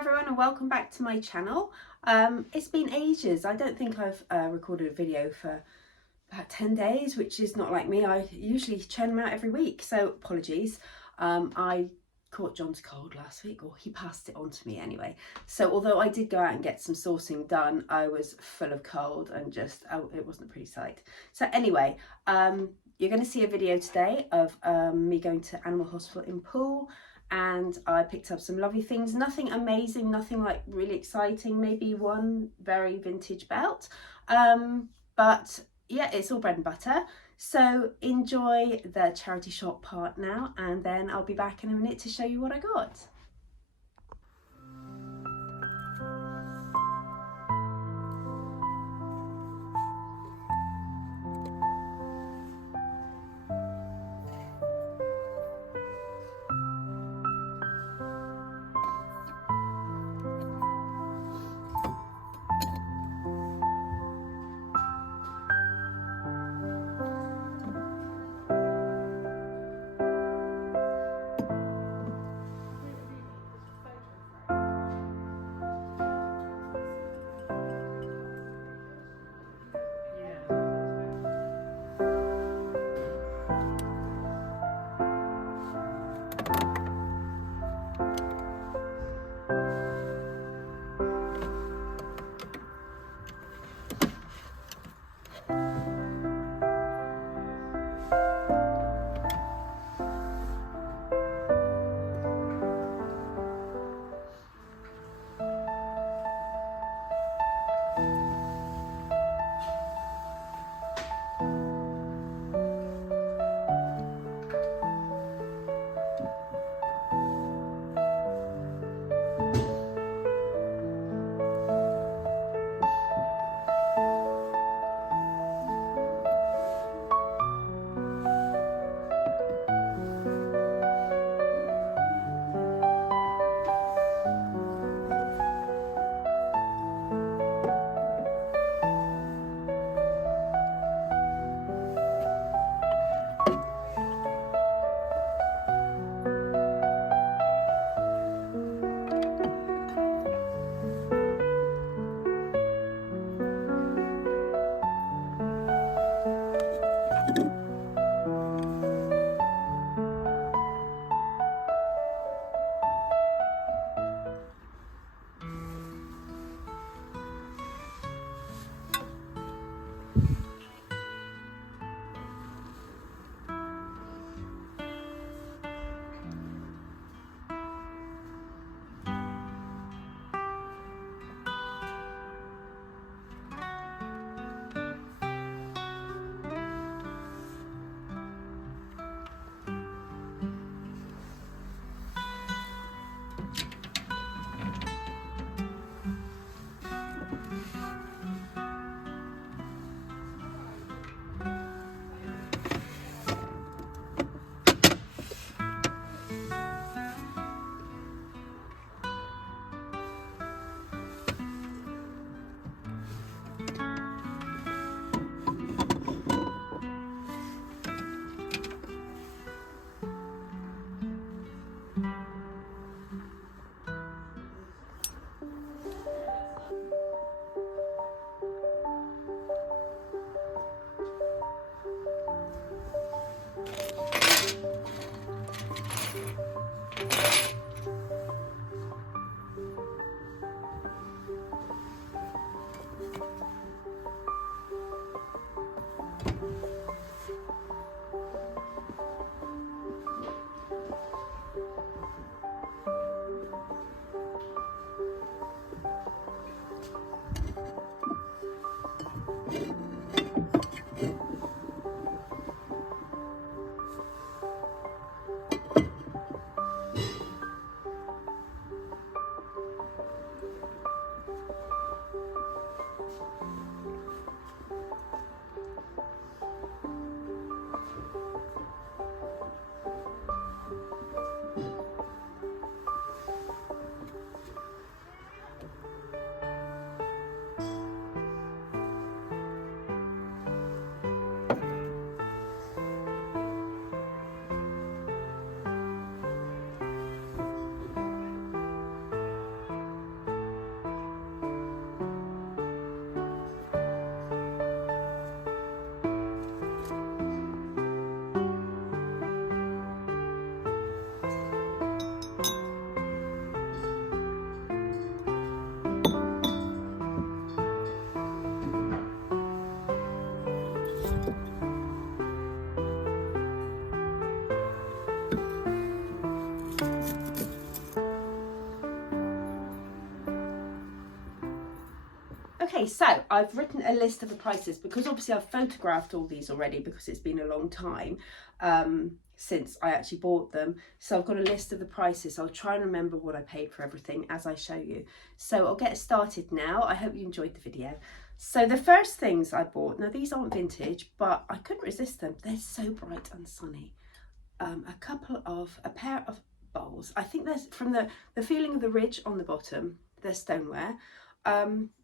everyone and welcome back to my channel. It's been ages. I don't think I've recorded a video for about 10 days, which is not like me. I usually churn them out every week, so apologies. I caught John's cold last week, or he passed it on to me anyway. So although I did go out and get some sourcing done, I was full of cold and just, it wasn't a pretty sight. So anyway, you're going to see a video today of me going to Animal Hospital in Poole. And I picked up some lovely things, nothing amazing, nothing like really exciting, maybe one very vintage belt, but yeah, it's all bread and butter. So enjoy the charity shop part now, and then I'll be back in a minute to show you what I got. Okay, so I've written a list of the prices because obviously I've photographed all these already because it's been a long time since I actually bought them. So I've got a list of the prices. I'll try and remember what I paid for everything as I show you. So I'll get started now. I hope you enjoyed the video. So the first things I bought, now these aren't vintage, but I couldn't resist them. They're so bright and sunny. A pair of bowls. I think there's, from the feeling of the ridge on the bottom, they're stoneware.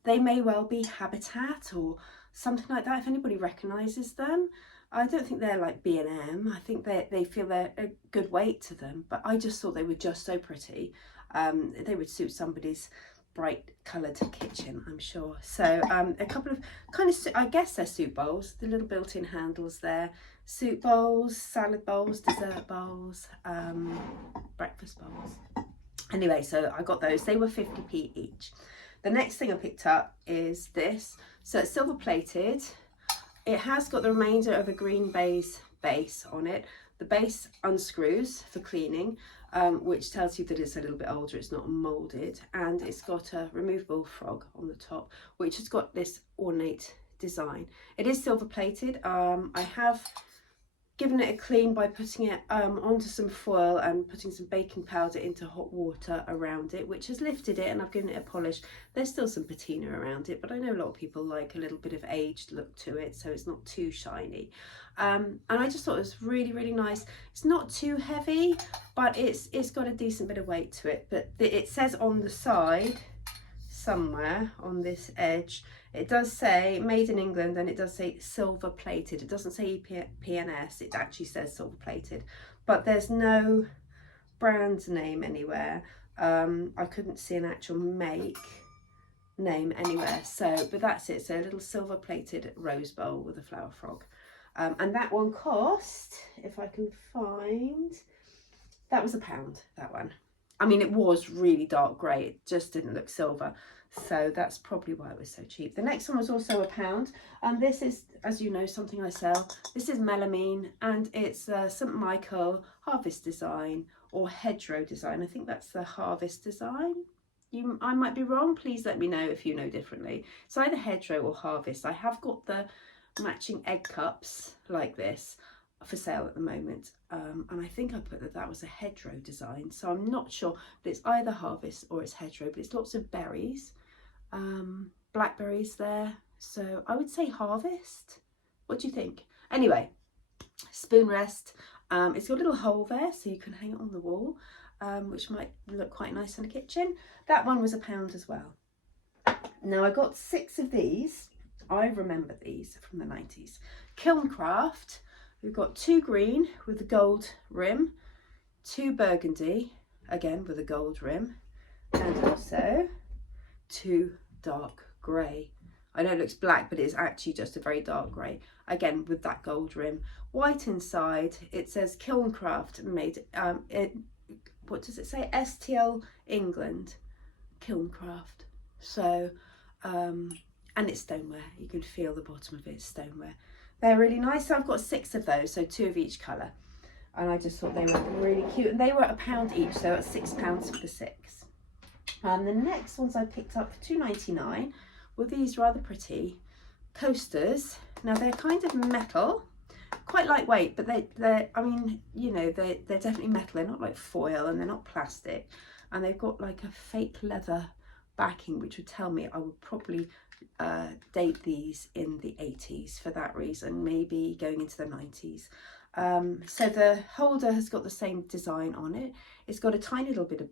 They may well be Habitat or something like that, if anybody recognises them. I don't think they're like B&M. I think they feel they're a good weight to them, but I just thought they were just so pretty. They would suit somebody's bright coloured kitchen, I'm sure. So a couple of kind of, I guess they're soup bowls, the little built-in handles there. Soup bowls, salad bowls, dessert bowls, breakfast bowls. Anyway, so I got those. They were 50p each. The next thing I picked up is this. So it's silver plated. It has got the remainder of a green baize base on it. The base unscrews for cleaning, which tells you that it's a little bit older, it's not moulded. And it's got a removable frog on the top, which has got this ornate design. It is silver plated. I have given it a clean by putting it onto some foil and putting some baking powder into hot water around it, which has lifted it, and I've given it a polish. There's still some patina around it, but I know a lot of people like a little bit of aged look to it, so it's not too shiny. And I just thought it was really, really nice. It's not too heavy, but it's got a decent bit of weight to it. But it says on the side, somewhere on this edge, it does say made in England, and it does say silver plated. It doesn't say PNS, it actually says silver plated, but there's no brand name anywhere. I couldn't see an actual make name anywhere, so, but that's it. So a little silver plated rose bowl with a flower frog. And that one cost, if I can find, that was £1, that one. I mean, it was really dark grey, it just didn't look silver. So that's probably why it was so cheap. The next one was also £1, and this is, as you know, something I sell. This is melamine, and it's St Michael Harvest Design or Hedgerow Design. I think that's the Harvest Design. I might be wrong. Please let me know if you know differently. It's either Hedgerow or Harvest. I have got the matching egg cups like this for sale at the moment, and I think I put that was a Hedgerow Design, so I'm not sure, but it's either Harvest or it's Hedgerow. But it's lots of berries, blackberries there, so I would say Harvest. What do you think? Anyway, spoon rest. It's got a little hole there so you can hang it on the wall, which might look quite nice in the kitchen. That one was £1 as well. Now I got 6 of these. I remember these from the 90s. Kilncraft. We've got 2 green with a gold rim, 2 burgundy, again with a gold rim, and also 2 dark grey. I know it looks black, but it's actually just a very dark grey, again with that gold rim. White inside. It says Kilncraft made, what does it say? STL England, Kilncraft. So, and it's stoneware. You can feel the bottom of it, it's stoneware. They're really nice. So I've got 6 of those, so 2 of each colour. And I just thought they were really cute. And they were £1 each, so it's £6 for the 6. The next ones I picked up for £2.99 were these rather pretty coasters. Now they're kind of metal, quite lightweight, but they're I mean, you know, they're definitely metal. They're not like foil and they're not plastic. And they've got like a fake leather backing, which would tell me I would probably date these in the 80s for that reason, maybe going into the 90s. So the holder has got the same design on it. It's got a tiny little bit of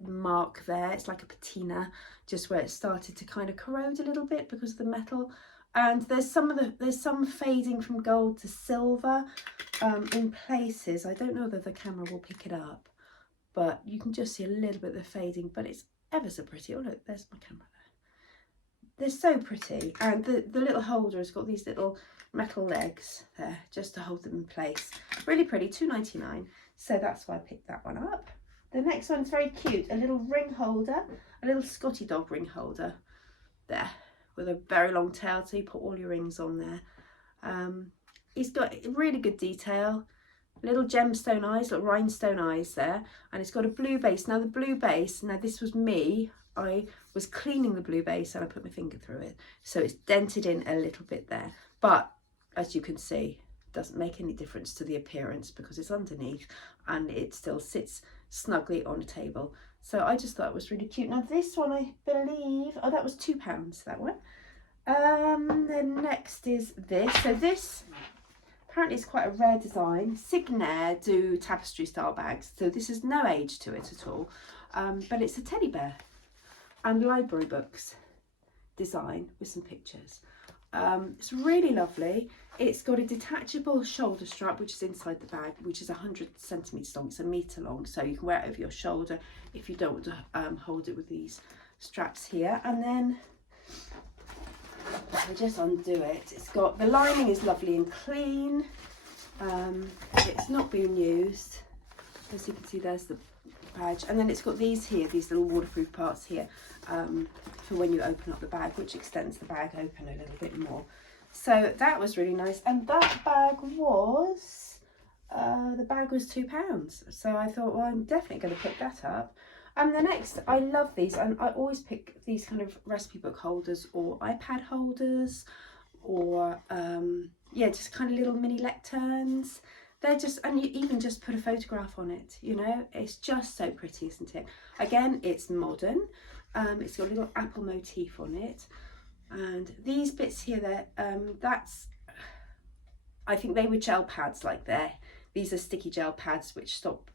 mark there. It's like a patina, just where it started to kind of corrode a little bit because of the metal. And there's some fading from gold to silver in places. I don't know whether the camera will pick it up, but you can just see a little bit of the fading, but it's ever so pretty. Oh look, there's my camera there. They're so pretty, and the little holder has got these little metal legs there just to hold them in place. Really pretty, £2.99, so that's why I picked that one up. The next one's very cute, a little ring holder, a little Scotty dog ring holder there with a very long tail, so you put all your rings on there. It's got really good detail, little gemstone eyes, little rhinestone eyes there, and it's got a blue base. Now the blue base, now this was me, I was cleaning the blue base and I put my finger through it, so it's dented in a little bit there, but as you can see, doesn't make any difference to the appearance because it's underneath and it still sits snugly on a table. So I just thought it was really cute. Now this one, I believe, oh, that was £2, that one. Then next is this. So this apparently is quite a rare design. Signaire do tapestry style bags. So this is no age to it at all. But it's a teddy bear and library books design with some pictures. It's really lovely. It's got a detachable shoulder strap which is inside the bag, which is 100 centimetres long. It's a metre long, so you can wear it over your shoulder if you don't want to hold it with these straps here. And then I just undo it. It's got, the lining is lovely and clean. It's not been used. As you can see, there's the badge. And then it's got these here, these little waterproof parts here, for when you open up the bag, which extends the bag open a little bit more. So that was really nice. And that bag was, the bag was £2. So I thought, well, I'm definitely going to pick that up. And the next, I love these, and I always pick these kind of recipe book holders or iPad holders, or yeah, just kind of little mini lecterns. They're just, and you even just put a photograph on it, you know, it's just so pretty, isn't it? Again, it's modern. It's got a little apple motif on it, and these bits here, that's, I think they were gel pads like there. These are sticky gel pads which stop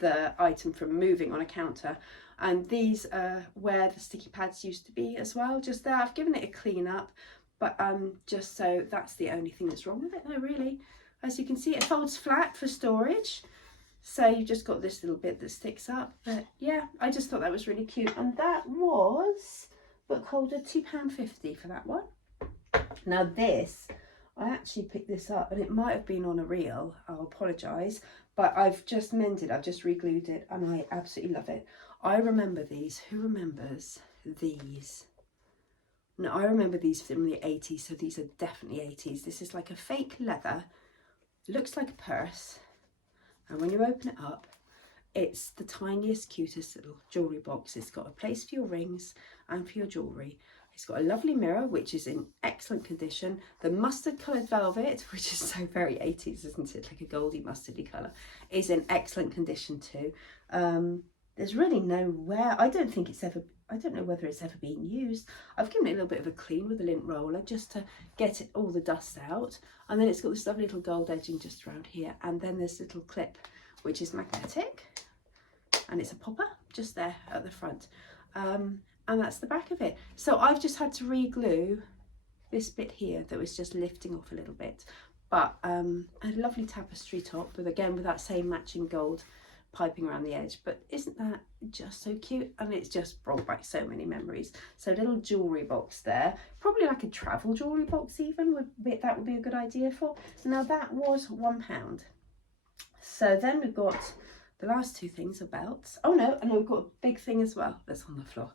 the item from moving on a counter, and these are where the sticky pads used to be as well, just there. I've given it a clean up, but just so that's the only thing that's wrong with it. No, really, as you can see, it folds flat for storage, so you've just got this little bit that sticks up. But yeah, I just thought that was really cute. And that was book holder, £2.50 for that one. Now this, I actually picked this up and it might have been on a reel, I'll apologise, but I've just mended, I've just re-glued it, and I absolutely love it. I remember these. Who remembers these? No, I remember these from the 80s, so these are definitely 80s. This is like a fake leather, looks like a purse, and when you open it up, it's the tiniest, cutest little jewellery box. It's got a place for your rings and for your jewellery. It's got a lovely mirror, which is in excellent condition. The mustard coloured velvet, which is so very 80s, isn't it? Like a goldy mustardy colour, is in excellent condition too. There's really nowhere, I don't know whether it's ever been used. I've given it a little bit of a clean with a lint roller just to get all the dust out. And then it's got this lovely little gold edging just around here. And then this little clip, which is magnetic. And it's a popper just there at the front. And that's the back of it. So I've just had to re-glue this bit here that was just lifting off a little bit. But a lovely tapestry top with, again, with that same matching gold piping around the edge. But isn't that just so cute? And it's just brought back so many memories. So a little jewellery box there, probably like a travel jewellery box even, that would be a good idea for. Now that was £1. So then we've got the last two things are belts. Oh no, and we've got a big thing as well that's on the floor.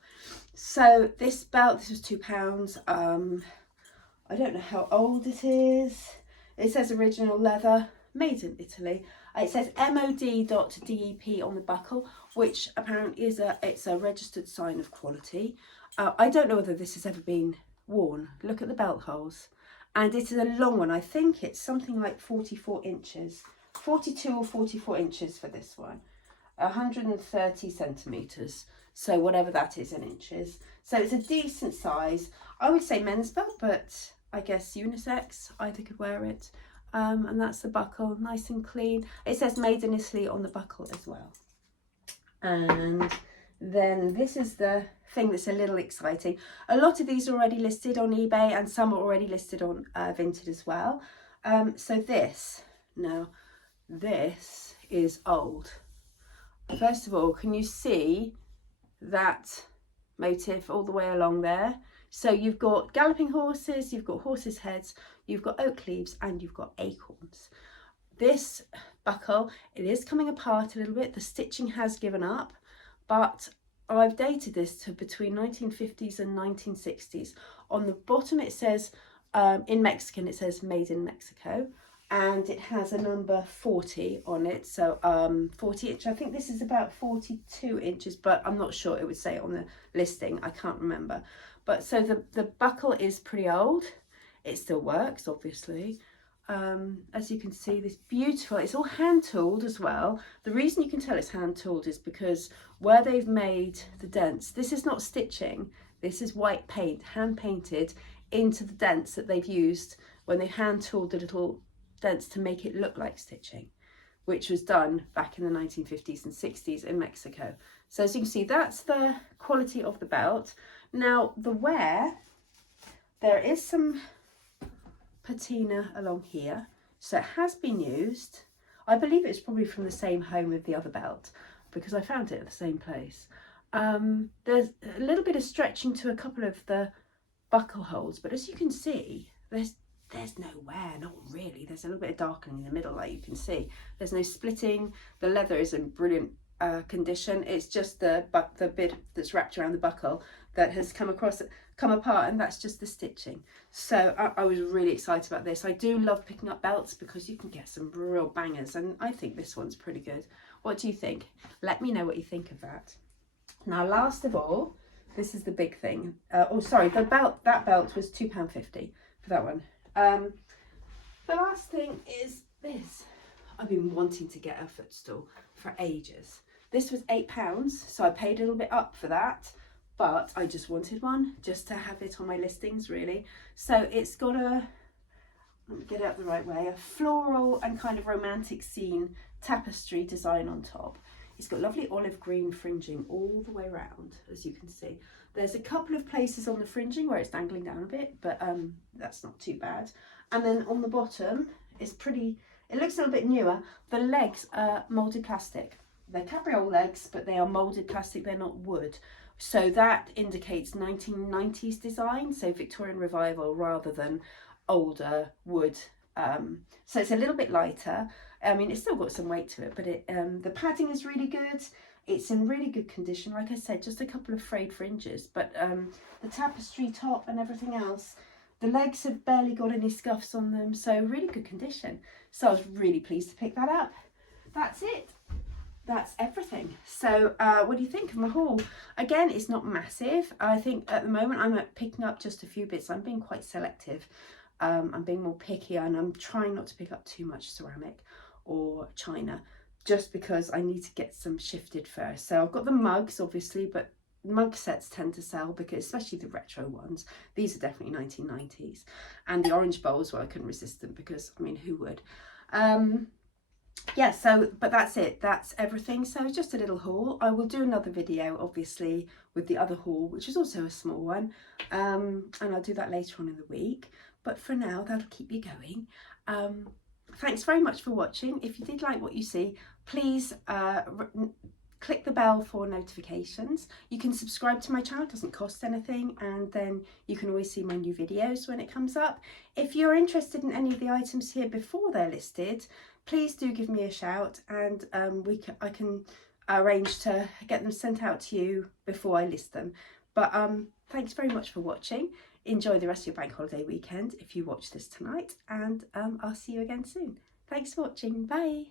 So this belt, this was £2. I don't know how old it is. It says original leather, made in Italy. It says mod.dep on the buckle, which apparently is it's a registered sign of quality. I don't know whether this has ever been worn. Look at the belt holes. And it is a long one. I think it's something like 44 inches. 42 or 44 inches for this one. 130 centimetres. So whatever that is in inches. So it's a decent size. I would say men's belt, but I guess unisex. Either could wear it. And that's the buckle, nice and clean. It says made in Italy on the buckle as well. And then this is the thing that's a little exciting. A lot of these are already listed on eBay and some are already listed on Vinted as well. So this is old. First of all, can you see that motif all the way along there? So you've got galloping horses, you've got horses' heads, you've got oak leaves, and you've got acorns. This buckle, it is coming apart a little bit. The stitching has given up, but I've dated this to between 1950s and 1960s. On the bottom it says, in Mexican, it says made in Mexico. and it has a number 40 on it. So 40 inch, I think this is about 42 inches, but I'm not sure, it would say it on the listing, I can't remember. But so the buckle is pretty old. It still works, obviously. As you can see, this beautiful, it's all hand tooled as well. The reason you can tell it's hand tooled is because where they've made the dents, this is not stitching, this is white paint, hand painted into the dents that they've used when they hand tooled the little dents to make it look like stitching, which was done back in the 1950s and 60s in Mexico. So as you can see, that's the quality of the belt. Now the wear, there is some patina along here, so it has been used. I believe it's probably from the same home with the other belt because I found it at the same place. There's a little bit of stretching to a couple of the buckle holes, but as you can see, there's no wear, not really. There's a little bit of darkening in the middle, like you can see. There's no splitting. The leather is in brilliant condition. It's just the bit that's wrapped around the buckle that has come apart, and that's just the stitching. So I was really excited about this. I do love picking up belts because you can get some real bangers, and I think this one's pretty good. What do you think? Let me know what you think of that. Now, last of all, this is the big thing. Oh, sorry, that belt was £2.50 for that one. The last thing is this. I've been wanting to get a footstool for ages. This was £8, so I paid a little bit up for that, but I just wanted one just to have it on my listings, really. So it's got a, let me get it up the right way, a floral and kind of romantic scene tapestry design on top. It's got lovely olive green fringing all the way around, as you can see. There's a couple of places on the fringing where it's dangling down a bit, but that's not too bad. And then on the bottom, it's pretty, it looks a little bit newer. The legs are moulded plastic. They're cabriole legs, but they are moulded plastic, they're not wood. So that indicates 1990s design, so Victorian revival rather than older wood. So it's a little bit lighter. I mean, it's still got some weight to it, but the padding is really good. It's in really good condition. Like I said, just a couple of frayed fringes, but the tapestry top and everything else, the legs have barely got any scuffs on them, so really good condition. So I was really pleased to pick that up. That's it. That's everything. So what do you think of my haul? Again, it's not massive. I think at the moment I'm picking up just a few bits. I'm being quite selective. I'm being more picky, and I'm trying not to pick up too much ceramic or china, just because I need to get some shifted first. So I've got the mugs, obviously, but mug sets tend to sell, because especially the retro ones, these are definitely 1990s. And the orange bowls, well, I couldn't resist them because, I mean, who would? Yeah, so, but that's it, that's everything. So just a little haul. I will do another video, obviously, with the other haul, which is also a small one, and I'll do that later on in the week. But for now, that'll keep you going. Thanks very much for watching. If you did like what you see, please click the bell for notifications. You can subscribe to my channel, it doesn't cost anything, and then you can always see my new videos when it comes up. If you're interested in any of the items here before they're listed, please do give me a shout, and I can arrange to get them sent out to you before I list them. But thanks very much for watching. Enjoy the rest of your bank holiday weekend if you watch this tonight, and I'll see you again soon. Thanks for watching. Bye.